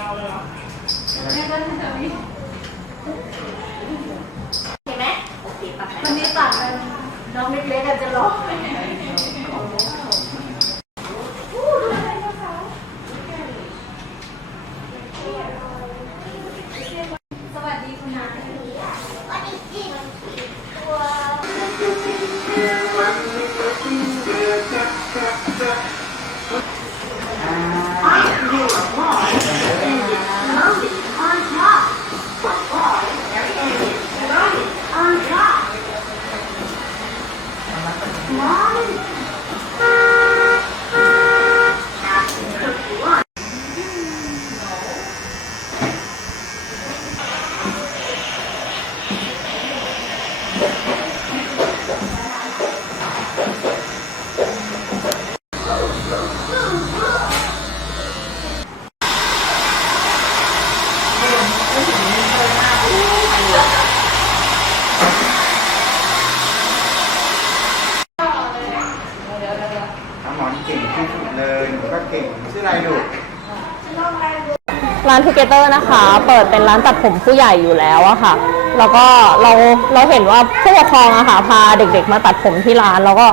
เห็นไหมโอเคปะวันนี้ตัดกันน้องเล็กๆกันจะร้องสวัสดีคุณนายวันนี้จริงตัว น้ เลยหนูก็เก่งชื่ออะไรลูกร้านทูเกเตอร์นะคะ เปิดเป็นร้านตัดผมผู้ใหญ่อยู่แล้วอะค่ะ แล้วก็เราเราเห็นว่าผู้ปกครองอะค่ะพาเด็ก ๆ มาตัดผมที่ร้าน แล้วก็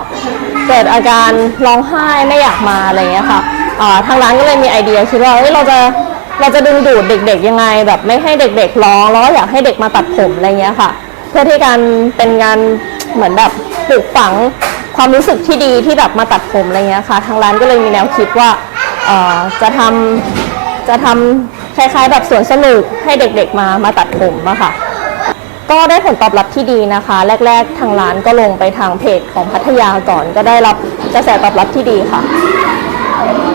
เกิดอาการร้องไห้ไม่อยากมาอะไรเงี้ยค่ะทางร้านก็เลยมีไอเดียคิดว่าเอ้ยเราจะเราจะดึงดูดเด็ก ๆ ยังไง แบบไม่ให้เด็ก ๆ ร้องแล้วก็อยากให้เด็กมาตัดผมอะไรเงี้ยค่ะ เพื่อที่การเป็นงานเหมือนแบบปลูกฝัง ความรู้สึกที่ดีที่แบบมาตัดผมอะไรเงี้ยค่ะทางร้านก็เลยมีแนวคิดว่าเอ่อจะทำจะทำคล้ายๆ แบบสวนสนุกให้เด็กๆมามาตัดผมอะค่ะ ก็ได้ผลตอบรับที่ดีนะคะ แรก ๆ ทางร้านก็ลงไปทางเพจของพัทยาก่อน ก็ได้รับกระแสตอบรับที่ดีค่ะ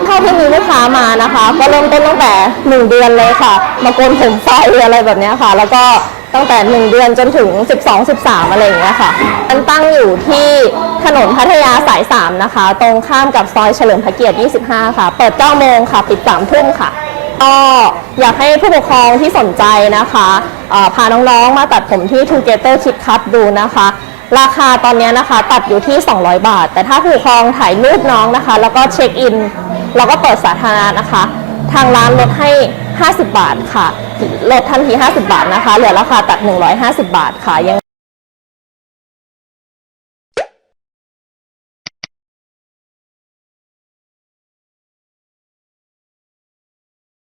เท่าที่มีลูกค้ามานะคะ ก็เริ่มต้นตั้งแต่1เดือนเลยค่ะ มาโกนผมไฟอะไรแบบเนี้ยค่ะ แล้วก็ ตั้งแต่ 1 เดือนจนถึง 12 13 อะไรอย่างเงี้ยค่ะ มันตั้งอยู่ที่ถนนพัทยาสาย 3 นะคะ ตรงข้ามกับซอยเฉลิมพระเกียรติ 25 ค่ะ เปิด 9 โมงค่ะ ปิด 3 ทุ่มค่ะ ก็อยากให้ผู้ปกครองที่สนใจนะคะพาน้องๆ มาตัดผมที่ Together Kid Cut ดูนะคะ ราคาตอนนี้นะคะตัดอยู่ที่ 200 บาท แต่ถ้าผู้ปกครองถ่ายรูปน้องนะคะ แล้วก็เช็คอิน แล้วก็เปิดสาธารณะนะคะ ทางร้านลดให้ 50 บาทค่ะ ลดทันที 50 บาทนะคะ เหลือราคาตัด 150 บาทค่ะยัง